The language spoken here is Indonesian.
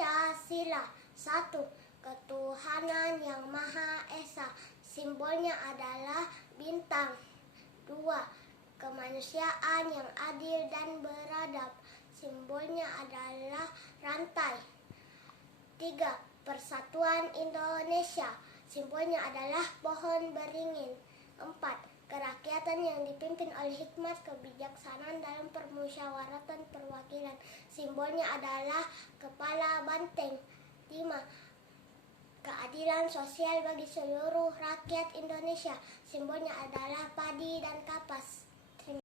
Pancasila. 1. Ketuhanan yang Maha Esa. Simbolnya adalah bintang. 2. Kemanusiaan yang adil dan beradab. Simbolnya adalah rantai. 3. Persatuan Indonesia. Simbolnya adalah pohon beringin. 4. Kerakyatan yang dipimpin oleh hikmat kebijaksanaan dalam permusyawaratan perwakilan. Simbolnya adalah kepala banteng. 5. Keadilan sosial bagi seluruh rakyat Indonesia. Simbolnya adalah padi dan kapas.